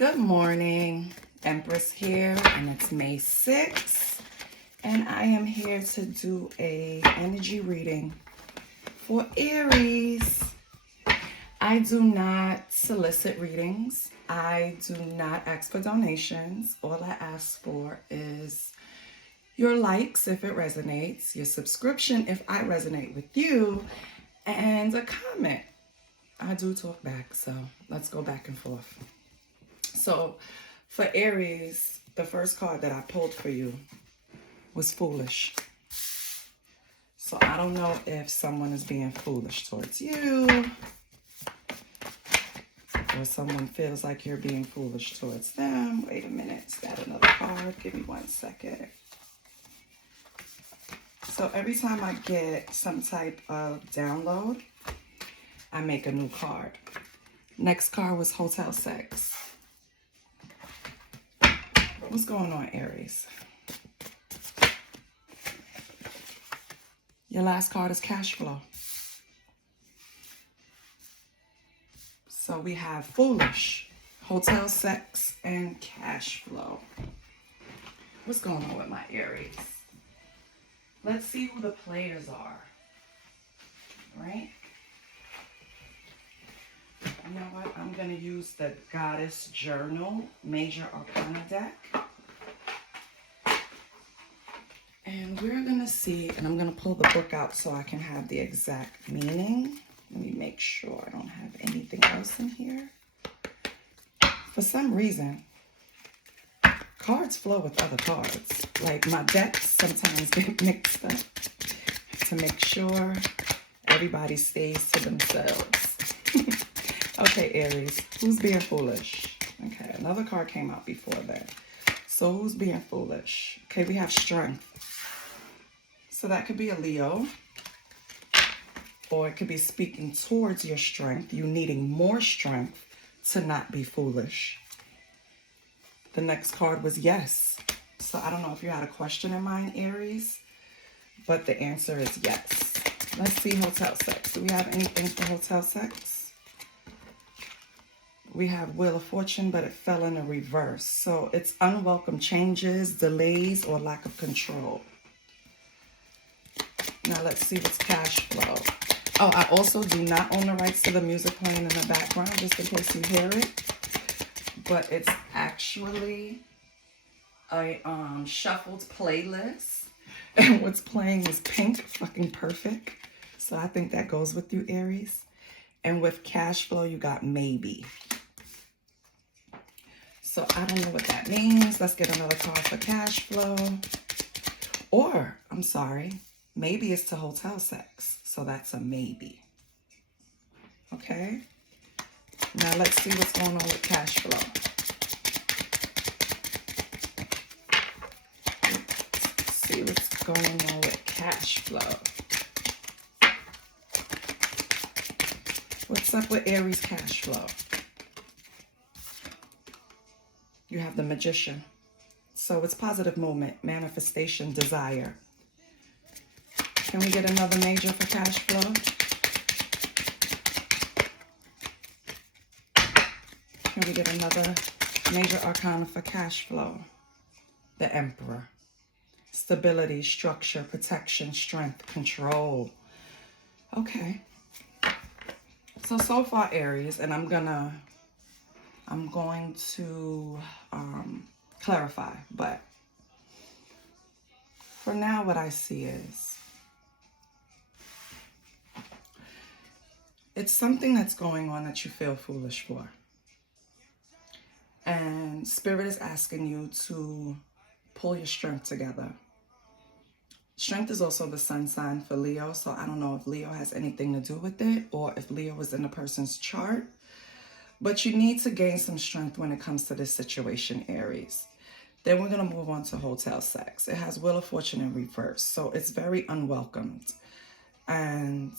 Good morning, Empress here, and it's May 6th, and I am here to do a energy reading for Aries. I do not solicit readings. I do not ask for donations. All I ask for is your likes if it resonates, your subscription if I resonate with you, and a comment. I do talk back, so let's go back and forth. So for Aries, the first card that I pulled for you was foolish. So I don't know if someone is being foolish towards you or someone feels like you're being foolish towards them. Wait a minute, is that another card? Give me 1 second. So every time I get some type of download, I make a new card. Next card was hotel sex. What's going on, Aries? Your last card is cash flow. So we have foolish, hotel sex, and cash flow. What's going on with my Aries? Let's see who the players are. Right? You know what? I'm going to use the Goddess Journal Major Arcana deck. And we're going to see, and I'm going to pull the book out so I can have the exact meaning. Let me make sure I don't have anything else in here. For some reason, cards flow with other cards. Like my decks sometimes get mixed up to make sure everybody stays to themselves. Okay, Aries, who's being foolish? Okay, another card came out before that. So who's being foolish? Okay, we have strength. So that could be a Leo. Or it could be speaking towards your strength. You needing more strength to not be foolish. The next card was yes. So I don't know if you had a question in mind, Aries. But the answer is yes. Let's see hotel sex. Do we have anything for hotel sex? We have Wheel of Fortune, but it fell in a reverse. So it's unwelcome changes, delays, or lack of control. Now let's see what's cash flow. Oh, I also do not own the rights to the music playing in the background, just in case you hear it. But it's actually a shuffled playlist. And what's playing is Pink, fucking perfect. So I think that goes with you, Aries. And with cash flow, you got maybe. So I don't know what that means. Let's get another card for cash flow. Or, I'm sorry, maybe it's to hotel sex. So that's a maybe. Okay? Now let's see what's going on with cash flow. Let's see what's going on with cash flow. What's up with Aries cash flow? You have the Magician. So it's positive movement, manifestation, desire. Can we get another major for cash flow? Can we get another major arcana for cash flow? The Emperor. Stability, structure, protection, strength, control. Okay. So far, Aries, and I'm going to clarify, but for now, what I see is it's something that's going on that you feel foolish for. And Spirit is asking you to pull your strength together. Strength is also the sun sign for Leo, so I don't know if Leo has anything to do with it or if Leo was in a person's chart. But you need to gain some strength when it comes to this situation, Aries. Then we're going to move on to hotel sex. It has Wheel of Fortune in reverse, so it's very unwelcomed. And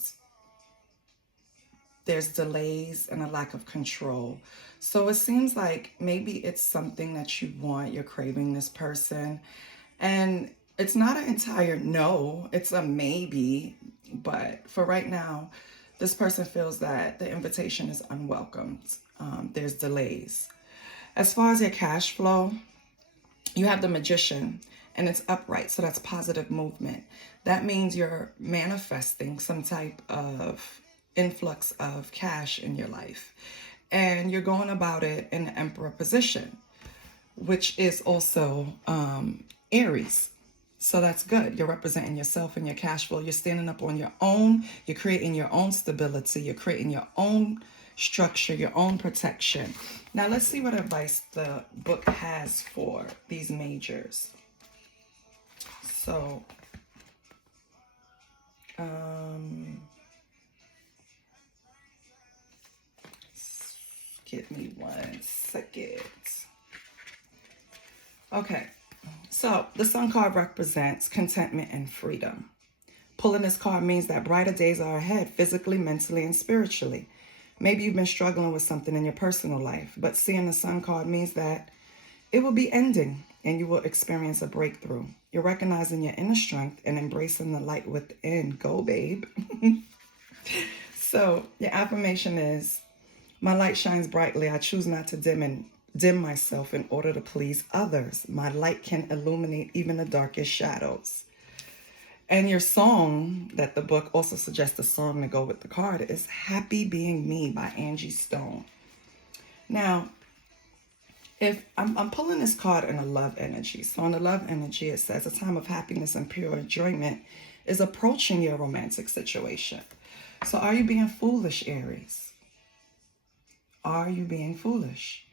there's delays and a lack of control. So it seems like maybe it's something that you want, you're craving this person. And it's not an entire no, it's a maybe. But for right now, this person feels that the invitation is unwelcomed. There's delays. As far as your cash flow, you have the Magician, and it's upright, so that's positive movement. That means you're manifesting some type of influx of cash in your life, and you're going about it in the Emperor position, which is also Aries. So that's good. You're representing yourself and your cash flow. You're standing up on your own. You're creating your own stability. You're creating your own structure, your own protection. Now let's see what advice the book has for these majors. So, give me 1 second. Okay, so the Sun card represents contentment and freedom. Pulling this card means that brighter days are ahead, physically, mentally, and spiritually. Maybe you've been struggling with something in your personal life, but seeing the Sun card means that it will be ending and you will experience a breakthrough. You're recognizing your inner strength and embracing the light within. Go, babe. So your affirmation is, my light shines brightly. I choose not to dim myself in order to please others. My light can illuminate even the darkest shadows. And your song that the book also suggests a song to go with the card is Happy Being Me by Angie Stone. Now, if I'm pulling this card in a love energy. So in the love energy, it says a time of happiness and pure enjoyment is approaching your romantic situation. So are you being foolish, Aries? Are you being foolish?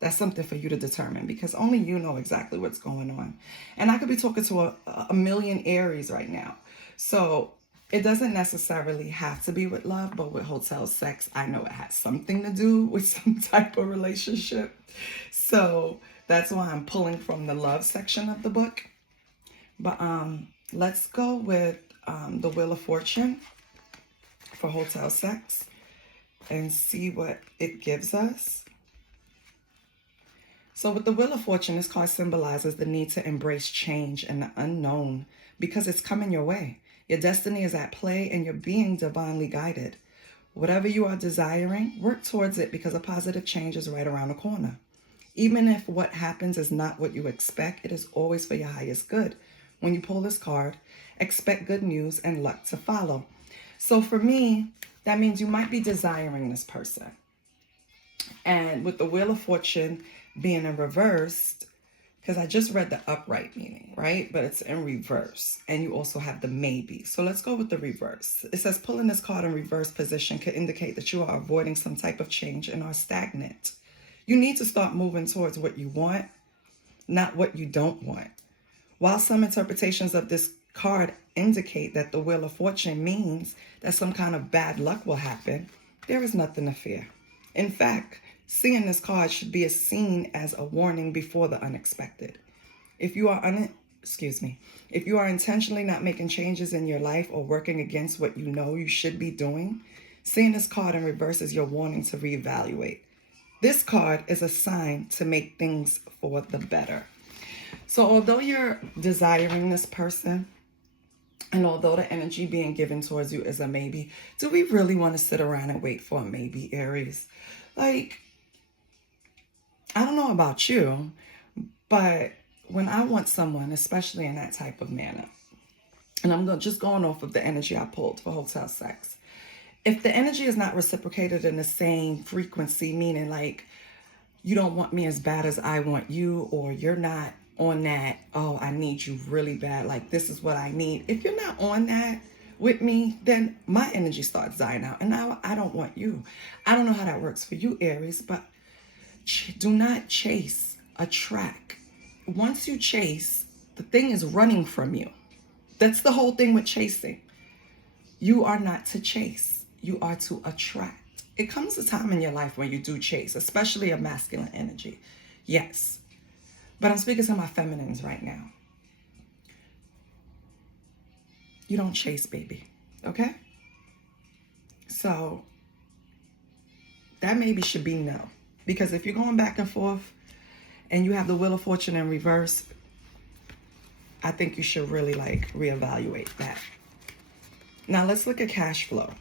That's something for you to determine, because only you know exactly what's going on. And I could be talking to a million Aries right now. So it doesn't necessarily have to be with love, but with hotel sex, I know it has something to do with some type of relationship. So that's why I'm pulling from the love section of the book. But let's go with the Wheel of Fortune for hotel sex and see what it gives us. So with the Wheel of Fortune, this card symbolizes the need to embrace change and the unknown because it's coming your way. Your destiny is at play and you're being divinely guided. Whatever you are desiring, work towards it because a positive change is right around the corner. Even if what happens is not what you expect, it is always for your highest good. When you pull this card, expect good news and luck to follow. So for me, that means you might be desiring this person. And with the Wheel of Fortune being in reverse, because I just read the upright meaning, right? But it's in reverse. And you also have the maybe. So let's go with the reverse. It says pulling this card in reverse position could indicate that you are avoiding some type of change and are stagnant. You need to start moving towards what you want, not what you don't want. While some interpretations of this card indicate that the Wheel of Fortune means that some kind of bad luck will happen, there is nothing to fear. In fact, seeing this card should be seen as a warning before the unexpected. If you are intentionally not making changes in your life or working against what you know you should be doing, seeing this card in reverse is your warning to reevaluate. This card is a sign to make things for the better. So although you're desiring this person, and although the energy being given towards you is a maybe, do we really want to sit around and wait for a maybe, Aries? Like, I don't know about you, but when I want someone, especially in that type of manner, and I'm just going off of the energy I pulled for hotel sex, if the energy is not reciprocated in the same frequency, meaning like you don't want me as bad as I want you, or you're not on that, oh, I need you really bad, like this is what I need. If you're not on that with me, then my energy starts dying out. And now I don't want you. I don't know how that works for you, Aries, but do not chase, attract. Once you chase, the thing is running from you. That's the whole thing with chasing. You are not to chase. You are to attract. It comes a time in your life when you do chase, especially a masculine energy. Yes. But I'm speaking to my feminines right now. You don't chase, baby. Okay? So that maybe should be no. Because if you're going back and forth and you have the Wheel of Fortune in reverse, I think you should really like reevaluate that. Now let's look at cash flow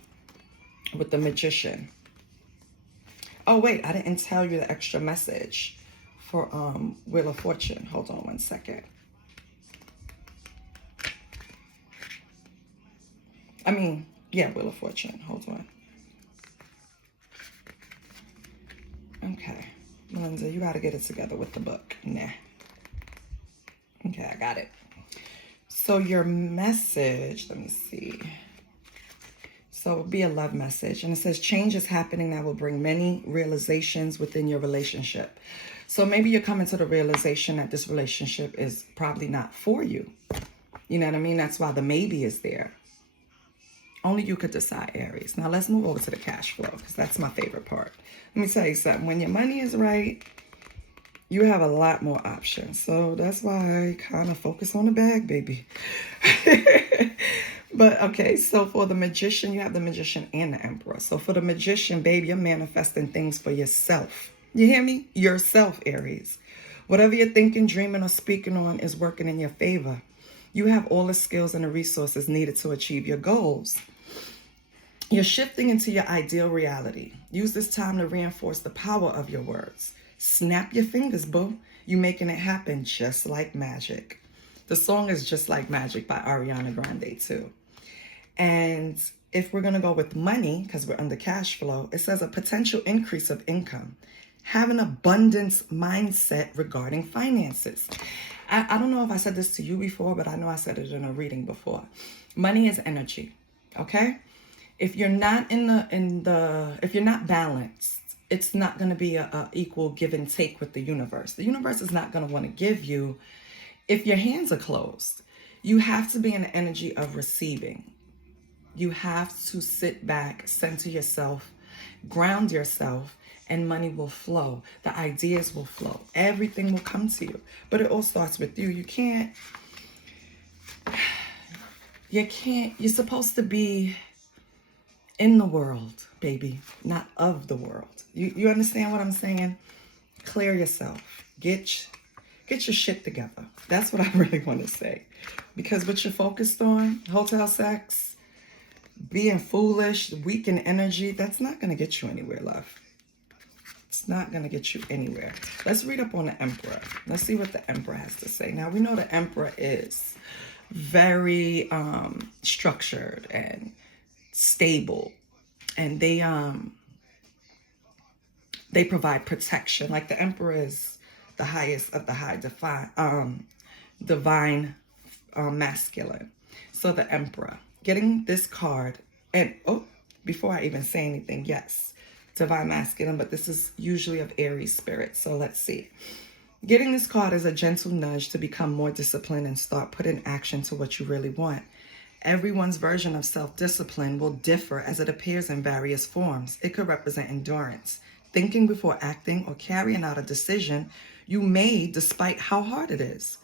with the Magician. Oh wait, I didn't tell you the extra message for Wheel of Fortune. Hold on one second. I mean, yeah, Wheel of Fortune. Hold on. Okay. Melinda, you got to get it together with the book. Nah. Okay, I got it. So your message, let me see. So it would be a love message. And it says, change is happening that will bring many realizations within your relationship. So maybe you're coming to the realization that this relationship is probably not for you. You know what I mean? That's why the maybe is there. Only you could decide, Aries. Now let's move over to the cash flow, because that's my favorite part. Let me tell you something. When your money is right, you have a lot more options. So that's why I kind of focus on the bag, baby. But okay, so for the Magician, you have the Magician and the Emperor. So for the Magician, baby, you're manifesting things for yourself. You hear me? Yourself, Aries. Whatever you're thinking, dreaming, or speaking on is working in your favor. You have all the skills and the resources needed to achieve your goals. You're shifting into your ideal reality. Use this time to reinforce the power of your words. Snap your fingers, boo. You making it happen just like magic. The song is Just Like Magic by Ariana Grande too. And if we're going to go with money, because we're under cash flow, it says a potential increase of income. Have an abundance mindset regarding finances. I don't know if I said this to you before, but I know I said it in a reading before. Money is energy, okay? If you're not if you're not balanced, it's not going to be a equal give and take with the universe. The universe is not going to want to give you if your hands are closed. You have to be in the energy of receiving. You have to sit back, center yourself, ground yourself, and money will flow. The ideas will flow. Everything will come to you. But it all starts with you. You're supposed to be in the world, baby, not of the world. You understand what I'm saying? Clear yourself. Get your shit together. That's what I really want to say. Because what you're focused on, hotel sex, being foolish, weak in energy, that's not going to get you anywhere, love. It's not going to get you anywhere. Let's read up on the Emperor. Let's see what the Emperor has to say. Now, we know the Emperor is very structured and stable. And they provide protection. Like the Emperor is the highest of the high divine masculine. So the Emperor. Getting this card, and before I even say anything, yes, divine masculine, but this is usually of Aries spirit. So let's see. Getting this card is a gentle nudge to become more disciplined and start putting action to what you really want. Everyone's version of self-discipline will differ as it appears in various forms. It could represent endurance, thinking before acting, or carrying out a decision you made despite how hard it is.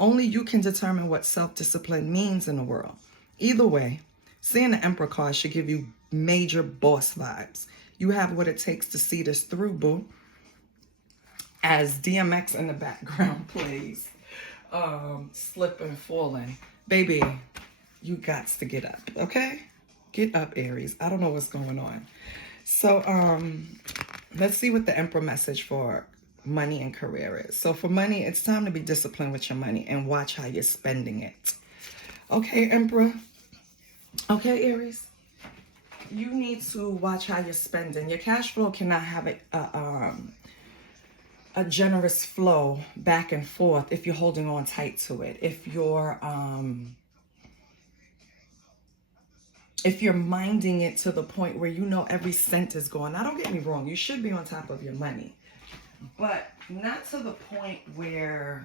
Only you can determine what self-discipline means in the world. Either way, seeing the Emperor card should give you major boss vibes. You have what it takes to see this through, boo. As DMX in the background plays, Slip and Falling. Baby, you got to get up, okay? Get up, Aries. I don't know what's going on. So let's see what the Emperor message for money and career is. So for money, it's time to be disciplined with your money and watch how you're spending it. Okay, Emperor. Okay, Aries. You need to watch how you're spending. Your cash flow cannot have a generous flow back and forth if you're holding on tight to it. If you're minding it to the point where you know every cent is going. Now, don't get me wrong. You should be on top of your money. But not to the point where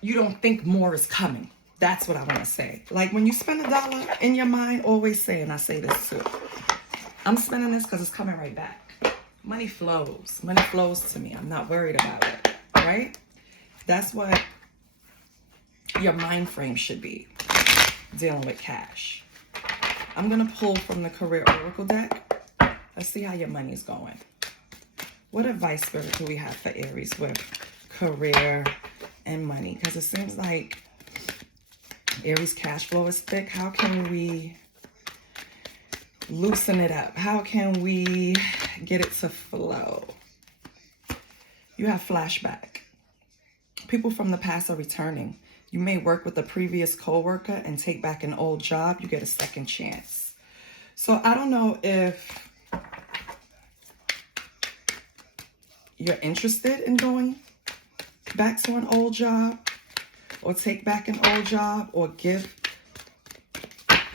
you don't think more is coming. That's what I want to say. Like when you spend $1 in your mind, always say, and I say this too, I'm spending this because it's coming right back. Money flows. Money flows to me. I'm not worried about it. Right? That's what your mind frame should be dealing with cash. I'm going to pull from the Career Oracle deck. Let's see how your money's going. What advice, Spirit, do we have for Aries with career and money? Because it seems like Aries cash flow is thick. How can we loosen it up? How can we get it to flow? You have flashback. People from the past are returning. You may work with a previous coworker and take back an old job. You get a second chance. So I don't know if you're interested in going back to an old job, or take back an old job, or give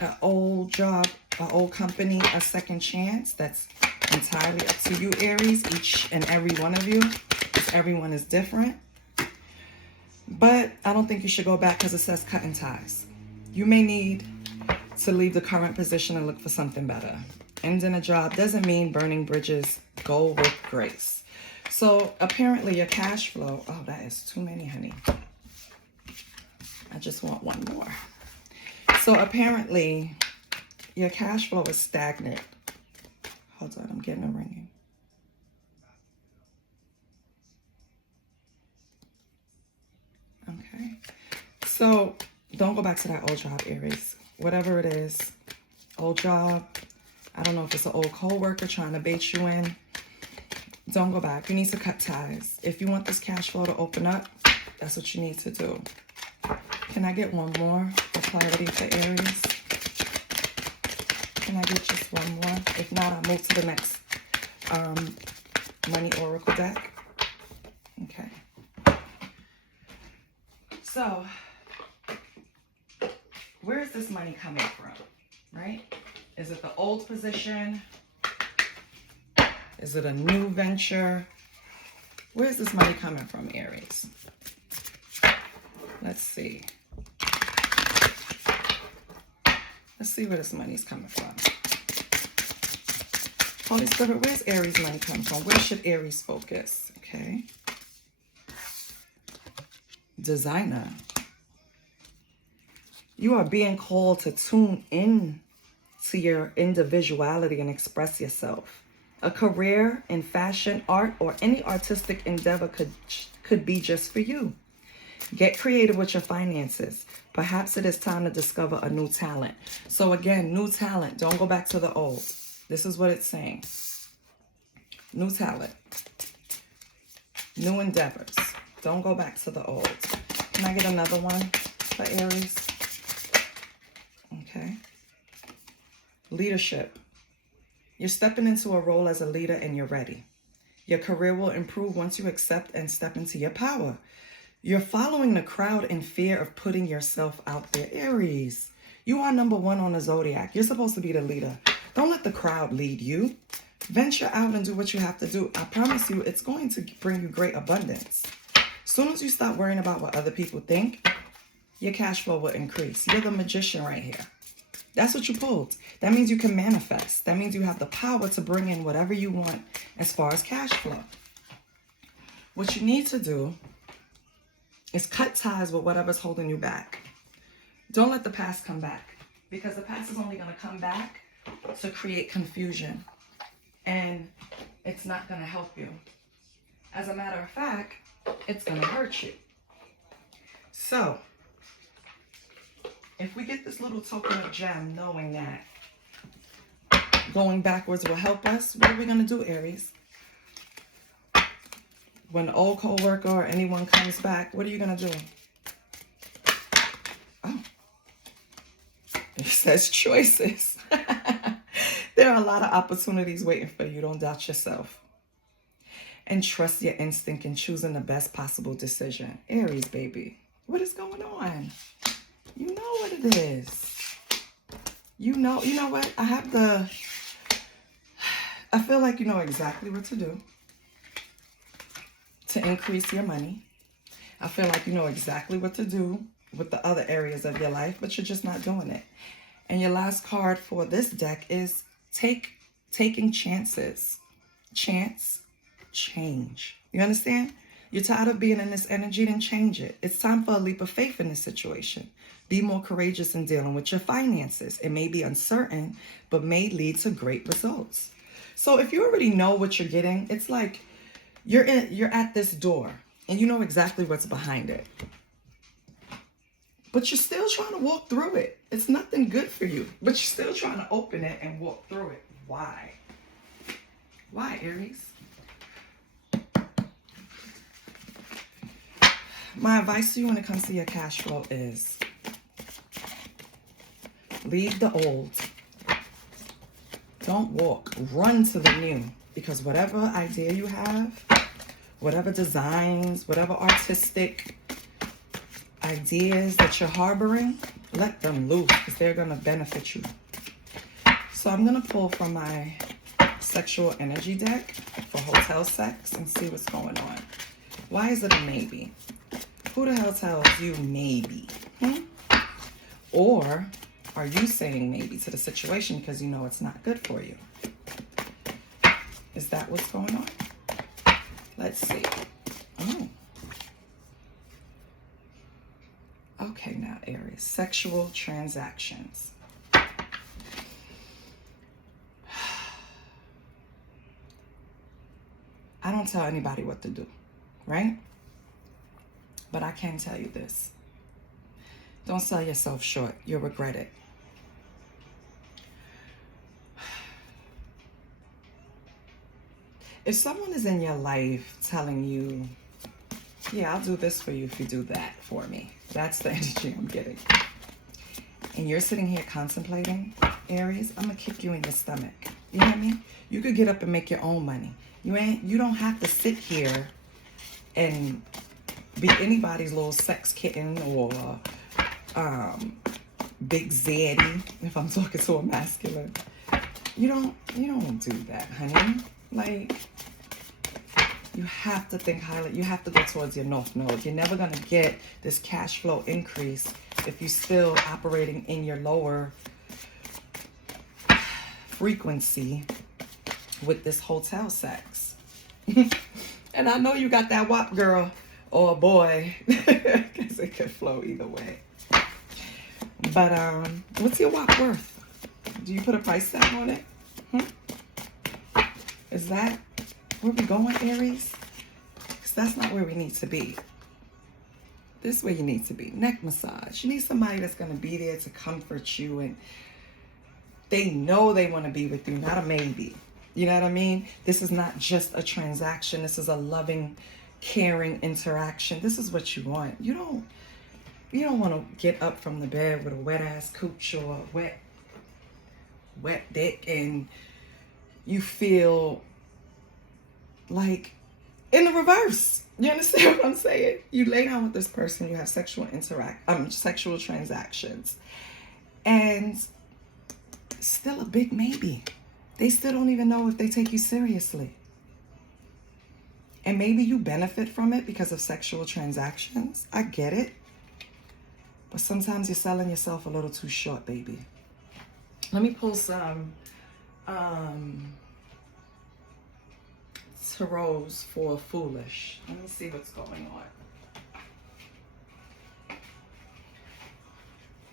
an old job, an old company a second chance. That's entirely up to you, Aries, each and every one of you, because everyone is different. But I don't think you should go back because it says cutting ties. You may need to leave the current position and look for something better. Ending a job doesn't mean burning bridges. Go with grace. So apparently your cash flow, oh, that is too many, honey. I just want one more. So apparently your cash flow is stagnant. Hold on, I'm getting a ringing. Okay. So don't go back to that old job, Aries. Whatever it is, old job. I don't know if it's an old co-worker trying to bait you in. Don't go back. You need to cut ties. If you want this cash flow to open up, that's what you need to do. Can I get one more for clarity for Aries? Can I get just one more? If not, I'll move to the next money oracle deck. Okay. So, where is this money coming from, right? Is it the old position? Is it a new venture? Where's this money coming from, Aries? Let's see. Let's see where this money's coming from. Holy Spirit, where's Aries money coming from? Where should Aries focus? Okay. Designer. You are being called to tune in to your individuality and express yourself. A career in fashion, art, or any artistic endeavor could be just for you. Get creative with your finances. Perhaps it is time to discover a new talent. So again, new talent. Don't go back to the old. This is what it's saying. New talent. New endeavors. Don't go back to the old. Can I get another one for Aries? Okay. Leadership. You're stepping into a role as a leader and you're ready. Your career will improve once you accept and step into your power. You're following the crowd in fear of putting yourself out there. Aries, you are number one on the zodiac. You're supposed to be the leader. Don't let the crowd lead you. Venture out and do what you have to do. I promise you, it's going to bring you great abundance. As soon as you stop worrying about what other people think, your cash flow will increase. You're the magician right here. That's what you pulled. That means you can manifest. That means you have the power to bring in whatever you want as far as cash flow. What you need to do is cut ties with whatever's holding you back. Don't let the past come back, because the past is only going to come back to create confusion, and it's not going to help you. As a matter of fact, it's going to hurt you. So, if we get this little token of gem, knowing that going backwards will help us, what are we going to do, Aries? When the old co-worker or anyone comes back, what are you going to do? Oh. It says choices. There are a lot of opportunities waiting for you. Don't doubt yourself. And trust your instinct in choosing the best possible decision. Aries, baby. What is going on? You know what it is. You know what? I feel like you know exactly what to do to increase your money. I feel like you know exactly what to do with the other areas of your life, but you're just not doing it. And your last card for this deck is taking chances. Chance, change. You understand? You're tired of being in this energy, then change it. It's time for a leap of faith in this situation. Be more courageous in dealing with your finances. It may be uncertain, but may lead to great results. So if you already know what you're getting, it's like you're at this door and you know exactly what's behind it. But you're still trying to walk through it. It's nothing good for you, but you're still trying to open it and walk through it. Why? Why, Aries? my advice to you when it comes to your cash flow is leave the old. Don't walk. Run to the new. Because whatever idea you have, whatever designs, whatever artistic ideas that you're harboring, let them loose because they're going to benefit you. So I'm going to pull from my sexual energy deck for hotel sex and see what's going on. Why is it a maybe? Who the hell tells you maybe? Or are you saying maybe to the situation because you know it's not good for you? Is that what's going on? Let's see. Oh. Okay, now Aries, sexual transactions. I don't tell anybody what to do, right? But I can tell you this. Don't sell yourself short. You'll regret it. If someone is in your life telling you, yeah, I'll do this for you if you do that for me. That's the energy I'm getting. And you're sitting here contemplating, Aries, I'm going to kick you in your stomach. You know what I mean? You could get up and make your own money. You don't have to sit here and be anybody's little sex kitten or big zaddy, if I'm talking to a masculine. You don't do that, honey. Like, you have to think highly. You have to go towards your north node. You're never going to get this cash flow increase if you're still operating in your lower frequency with this hotel sex. And I know you got that WAP girl or boy, because it could flow either way. But what's your WAP worth? Do you put a price tag on it? Is that where we going, Aries? Because that's not where we need to be. This is where you need to be. Neck massage. You need somebody that's going to be there to comfort you, and they know they want to be with you, not a maybe. You know what I mean? This is not just a transaction. This is a loving, caring interaction. This is what you want. You don't want to get up from the bed with a wet ass cooch or a wet dick, and you feel like in the reverse. You understand what I'm saying? You lay down with this person, you have sexual transactions, and still a big maybe. They still don't even know if they take you seriously. And maybe you benefit from it because of sexual transactions. I get it. But sometimes you're selling yourself a little too short, baby. Let me pull some tarots for foolish. Let me see what's going on.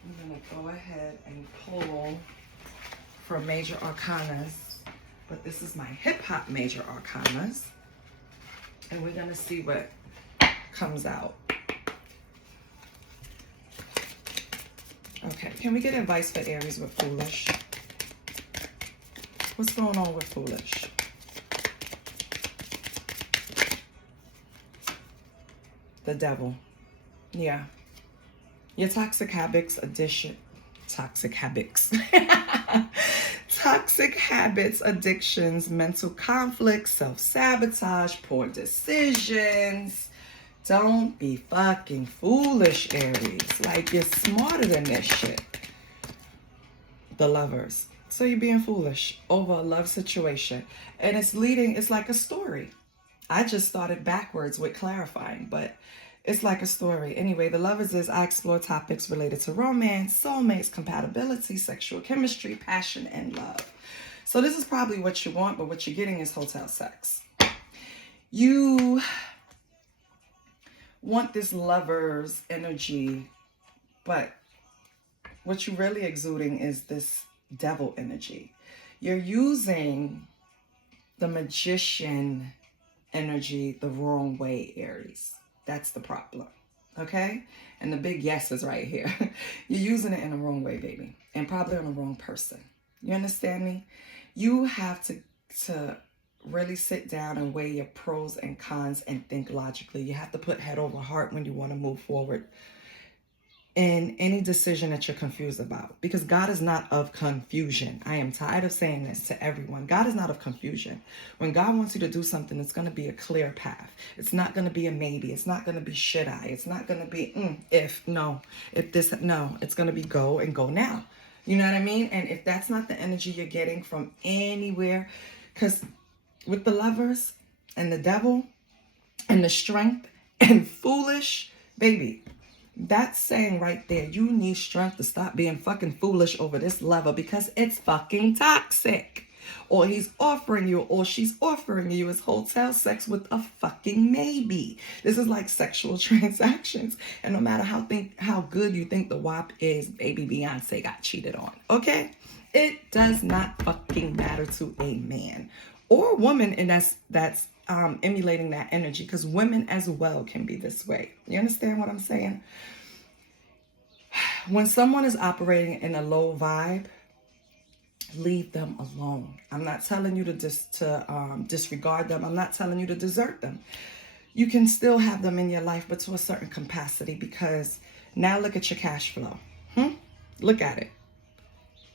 I'm going to go ahead and pull for major arcanas, but this is my hip-hop major arcanas, and we're going to see what comes out. Okay, can we get advice for Aries with foolish? What's going on with foolish? The devil. Yeah. Your toxic habits, addictions, mental conflicts, self-sabotage, poor decisions. Don't be fucking foolish, Aries. Like, you're smarter than this shit. The Lovers. So you're being foolish over a love situation. And it's like a story. I just started backwards with clarifying, but it's like a story. Anyway, the Lovers is I explore topics related to romance, soulmates, compatibility, sexual chemistry, passion, and love. So this is probably what you want, but what you're getting is hotel sex. You want this Lover's energy, but what you're really exuding is this devil energy. You're using the magician energy the wrong way, Aries. That's the problem, okay? And the big yes is right here. You're using it in the wrong way, baby, and probably on the wrong person. You understand me? You have to really sit down and weigh your pros and cons and think logically. You have to put head over heart when you want to move forward in any decision that you're confused about, because God is not of confusion. I am tired of saying this to everyone. God is not of confusion. When God wants you to do something, it's going to be a clear path. It's not going to be a maybe. It's not going to be should I. It's not going to be if, no, if this, no. It's going to be go and go now. You know what I mean? And if that's not the energy you're getting from anywhere, because with the Lovers and the Devil and the Strength and Foolish, baby, that's saying right there, you need strength to stop being fucking foolish over this lover, because it's fucking toxic. Or he's offering you, or she's offering you is hotel sex with a fucking maybe. This is like sexual transactions. And no matter how good you think the WAP is, baby, Beyonce got cheated on. Okay? It does not fucking matter to a man or a woman, and that's emulating that energy, because women as well can be this way. You understand what I'm saying? When someone is operating in a low vibe, leave them alone. I'm not telling you to disregard them. I'm not telling you to desert them. You can still have them in your life, but to a certain capacity, because now look at your cash flow. Look at it.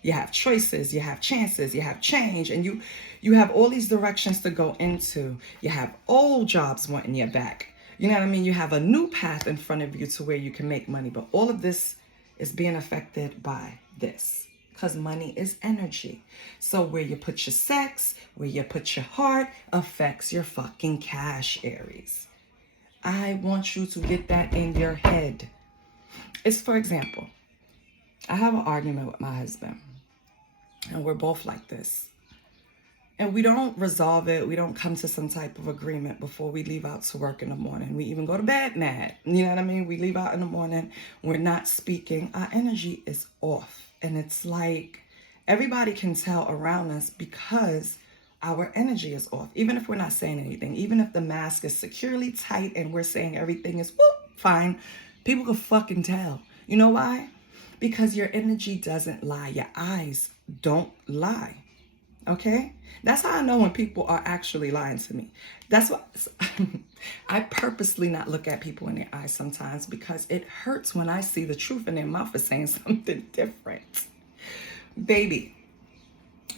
You have choices, you have chances, you have change, and you have all these directions to go into. You have old jobs wanting your back. You know what I mean? You have a new path in front of you to where you can make money. But all of this is being affected by this, because money is energy. So where you put your sex, where you put your heart, affects your fucking cash, Aries. I want you to get that in your head. It's, for example, I have an argument with my husband, and we're both like this. And we don't resolve it. We don't come to some type of agreement before we leave out to work in the morning. We even go to bed mad. You know what I mean? We leave out in the morning. We're not speaking. Our energy is off. And it's like everybody can tell around us, because our energy is off. Even if we're not saying anything, even if the mask is securely tight and we're saying everything is fine, people can fucking tell. You know why? Because your energy doesn't lie. Your eyes don't lie. Okay? That's how I know when people are actually lying to me. That's why I purposely not look at people in their eyes sometimes, because it hurts when I see the truth in their mouth is saying something different. Baby,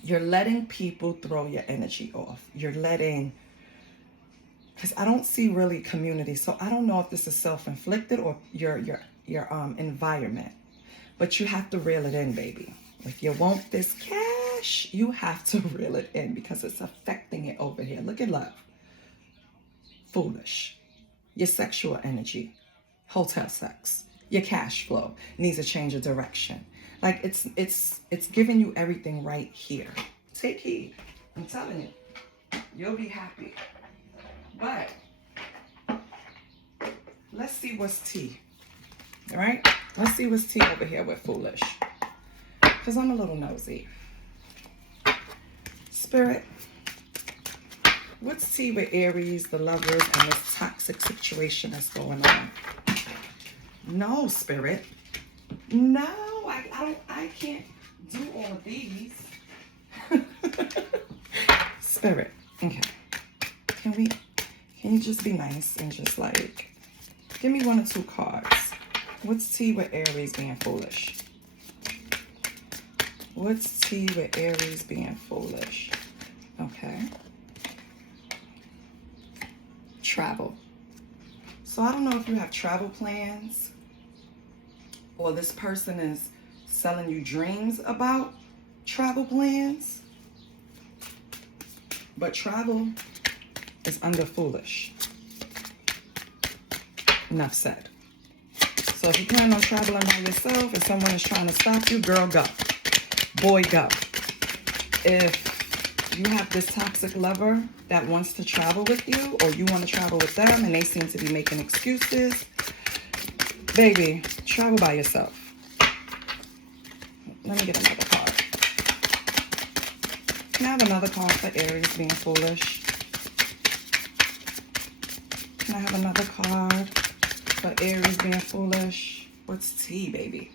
you're letting people throw your energy off. You're letting, because I don't see really community. So I don't know if this is self-inflicted or your environment. But you have to reel it in, baby. If you want this cash, you have to reel it in, because it's affecting it over here. Look at love. Foolish. Your sexual energy. Hotel sex. Your cash flow needs a change of direction. Like it's giving you everything right here. Take heed. I'm telling you. You'll be happy. But let's see what's tea. All right? Let's see what's tea over here with foolish. Because I'm a little nosy. Spirit, what's tea with Aries, the Lovers, and this toxic situation that's going on? No, Spirit. No, I can't do all of these. Spirit, okay. Can you just be nice and just like, give me one or two cards. What's tea with Aries being foolish? What's tea with Aries being foolish? Okay. Travel. So I don't know if you have travel plans, or this person is selling you dreams about travel plans. But travel is under foolish. Enough said. So if you plan on traveling by yourself, if someone is trying to stop you, girl, go. Boy, go. If you have this toxic lover that wants to travel with you, or you want to travel with them and they seem to be making excuses, baby, travel by yourself. Let me get another card. Can I have another card for Aries being foolish? Can I have another card for Aries being foolish? What's tea, baby?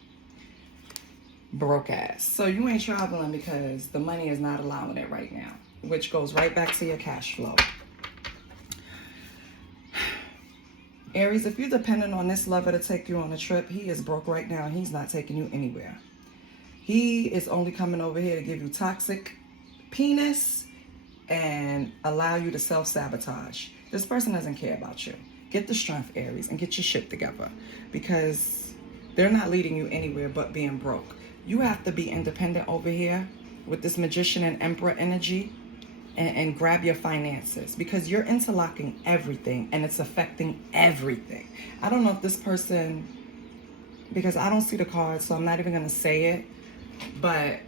Broke ass. So you ain't traveling because the money is not allowing it right now. which goes right back to your cash flow. Aries, if you're dependent on this lover to take you on a trip, he is broke right now. He's not taking you anywhere. He is only coming over here to give you toxic penis and allow you to self-sabotage. This person doesn't care about you. Get the strength, Aries, and get your shit together, because they're not leading you anywhere but being broke. You have to be independent over here with this Magician and Emperor energy, and grab your finances, because you're interlocking everything and it's affecting everything. I don't know if this person, because I don't see the cards, so I'm not even going to say it, but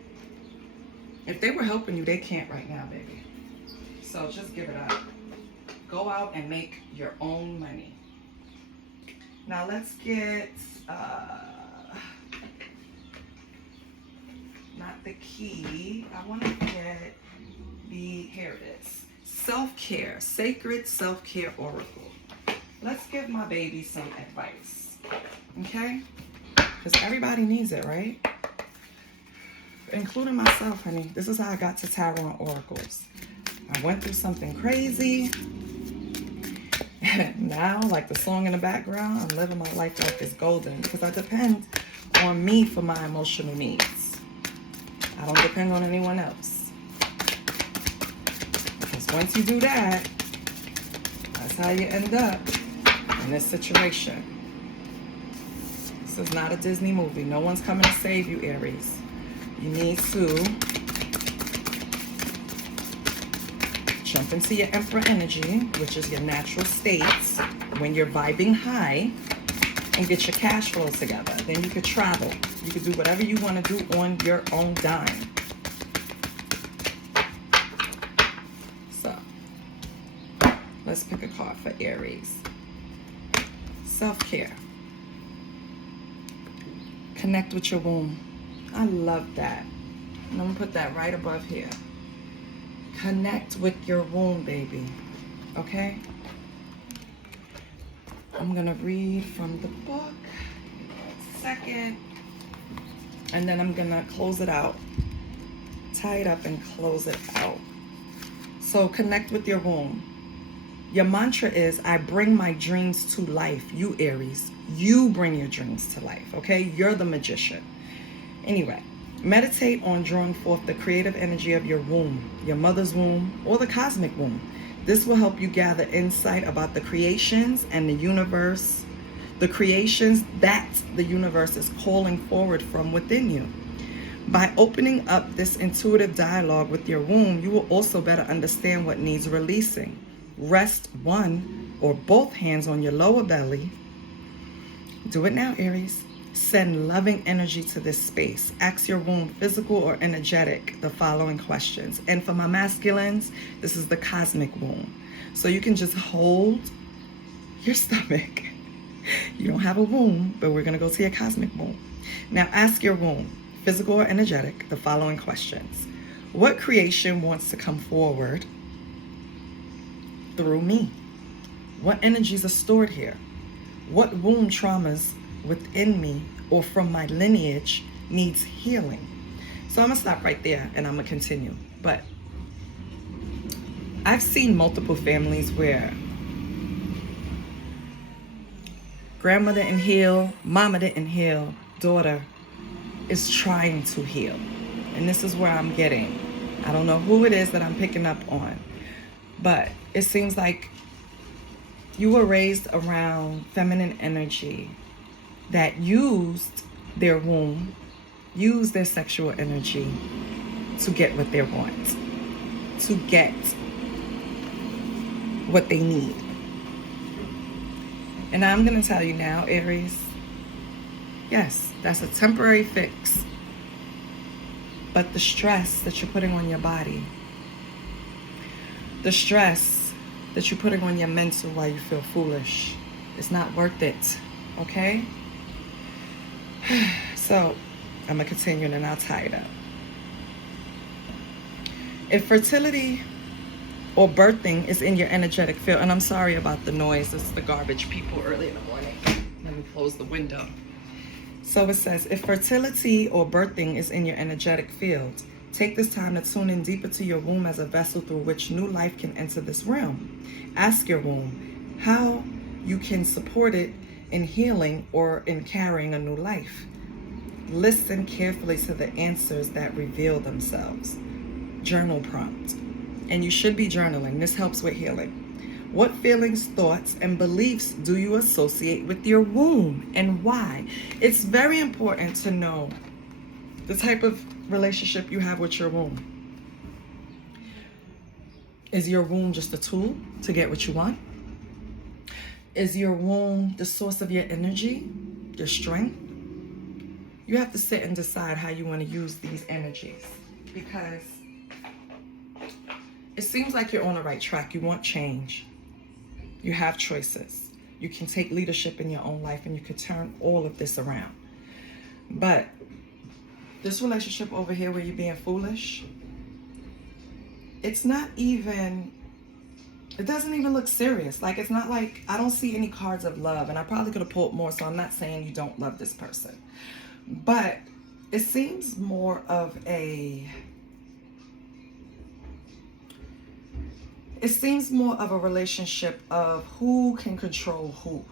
if they were helping you, they can't right now, baby. So just give it up. Go out and make your own money. Now let's get, not the key. I want to get here it is. Self-care, sacred self-care oracle. Let's give my baby some advice, okay? Because everybody needs it, right? Including myself, honey. This is how I got to tarot and oracles. I went through something crazy. And now, like the song in the background, I'm living my life like it's golden, because I depend on me for my emotional needs. I don't depend on anyone else. Because once you do that, that's how you end up in this situation. This is not a Disney movie. No one's coming to save you, Aries. You need to jump into your Emperor energy, which is your natural state when you're vibing high, and get your cash flows together. Then you could travel. You could do whatever you want to do on your own dime. So, let's pick a card for Aries. Self-care. Connect with your womb. I love that. And I'm going to put that right above here. Connect with your womb, baby. Okay? I'm going to read from the book. One second. And then I'm going to close it out. Tie it up and close it out. So connect with your womb. Your mantra is, I bring my dreams to life. You, Aries. You bring your dreams to life. Okay? You're the magician. Anyway, meditate on drawing forth the creative energy of your womb, your mother's womb, or the cosmic womb. This will help you gather insight about the creations and the universe, the creations that the universe is calling forward from within you. By opening up this intuitive dialogue with your womb, you will also better understand what needs releasing. Rest one or both hands on your lower belly. Do it now, Aries. Send loving energy to this space. Ask your womb, physical or energetic, the following questions. And for my masculines, this is the cosmic womb. So you can just hold your stomach. You don't have a womb, but we're going to go to your cosmic womb. Now ask your womb, physical or energetic, the following questions. What creation wants to come forward through me? What energies are stored here? What womb traumas within me or from my lineage needs healing? So I'm gonna stop right there and I'm gonna continue. But I've seen multiple families where grandma didn't heal, mama didn't heal, daughter is trying to heal. And this is where I'm getting, I don't know who it is that I'm picking up on, but it seems like you were raised around feminine energy that used their womb, used their sexual energy to get what they want, to get what they need. And I'm going to tell you now, Aries, yes, that's a temporary fix. But the stress that you're putting on your body, the stress that you're putting on your mental while you feel foolish, it's not worth it, okay? So, I'm going to continue and I'll tie it up. If fertility or birthing is in your energetic field, and I'm sorry about the noise, this is the garbage people early in the morning. Let me close the window. So it says, if fertility or birthing is in your energetic field, Take this time to tune in deeper to your womb as a vessel through which new life can enter this realm. Ask your womb how you can support it in healing or in carrying a new life. Listen carefully to the answers that reveal themselves. Journal prompt. And you should be journaling. This helps with healing. What feelings, thoughts, and beliefs do you associate with your womb and why? It's very important to know the type of relationship you have with your womb. Is your womb just a tool to get what you want? Is your womb the source of your energy, your strength? You have to sit and decide how you want to use these energies, because it seems like you're on the right track. You want change. You have choices. You can take leadership in your own life and you can turn all of this around. But this relationship over here where you're being foolish, it's not even, it doesn't even look serious. Like, it's not like, I don't see any cards of love, and I probably could have pulled more, so I'm not saying you don't love this person. But it seems more of a, relationship of who can control who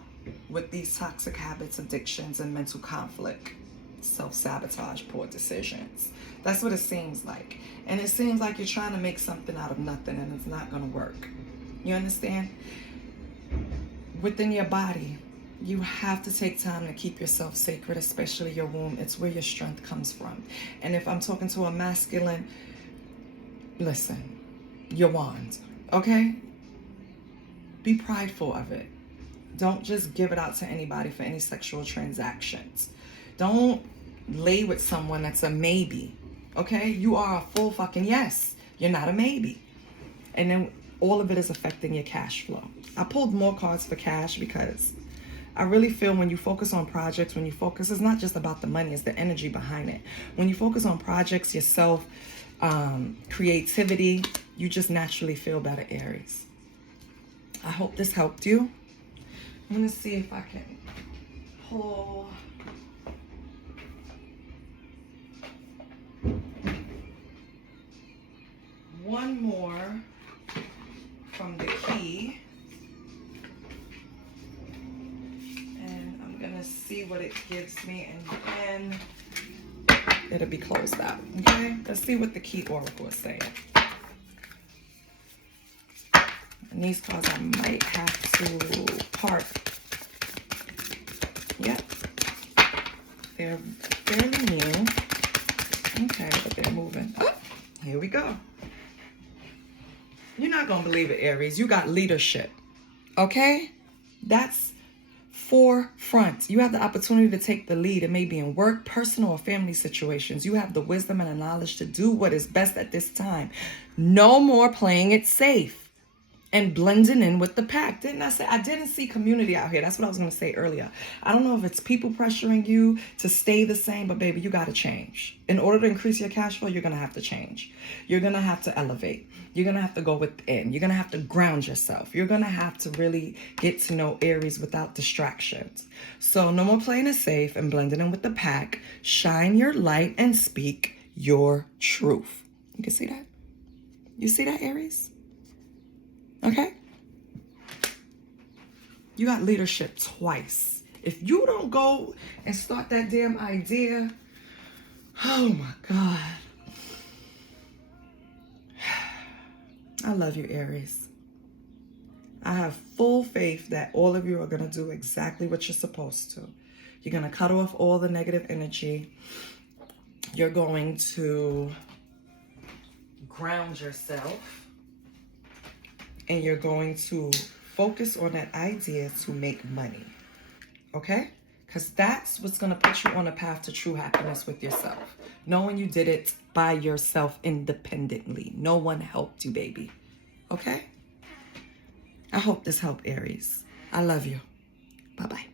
with these toxic habits, addictions, and mental conflict, self-sabotage, poor decisions. That's what it seems like. And it seems like you're trying to make something out of nothing, and it's not going to work. You understand? Within your body, you have to take time to keep yourself sacred, especially your womb. It's where your strength comes from. And if I'm talking to a masculine, listen, your wand, okay? Be prideful of it. Don't just give it out to anybody for any sexual transactions. Don't lay with someone that's a maybe, okay? You are a full fucking yes. You're not a maybe. And then all of it is affecting your cash flow. I pulled more cards for cash because I really feel when you focus on projects, when you focus, it's not just about the money, it's the energy behind it. When you focus on projects, yourself, creativity, you just naturally feel better, Aries. I hope this helped you. I'm going to see if I can pull one more from the key. And I'm going to see what it gives me, and then it'll be closed out. Okay? Let's see what the key oracle is saying. And these cards I might have to part. Yep. They're fairly new. Okay, but they're moving. Oh, here we go. You're not going to believe it, Aries. You got leadership. Okay? That's forefront. You have the opportunity to take the lead. It may be in work, personal, or family situations. You have the wisdom and the knowledge to do what is best at this time. No more playing it safe and blending in with the pack. Didn't I say? I didn't see community out here. That's what I was going to say earlier. I don't know if it's people pressuring you to stay the same, but baby, you got to change. In order to increase your cash flow, you're going to have to change. You're going to have to elevate. You're going to have to go within. You're going to have to ground yourself. You're going to have to really get to know Aries without distractions. So no more playing it safe and blending in with the pack. Shine your light and speak your truth. You can see that? You see that, Aries? Okay? You got leadership twice. If you don't go and start that damn idea, oh my God. I love you, Aries. I have full faith that all of you are going to do exactly what you're supposed to. You're going to cut off all the negative energy. You're going to ground yourself. And you're going to focus on that idea to make money. Okay? Because that's what's going to put you on a path to true happiness with yourself. Knowing you did it by yourself independently. No one helped you, baby. Okay? I hope this helped, Aries. I love you. Bye-bye.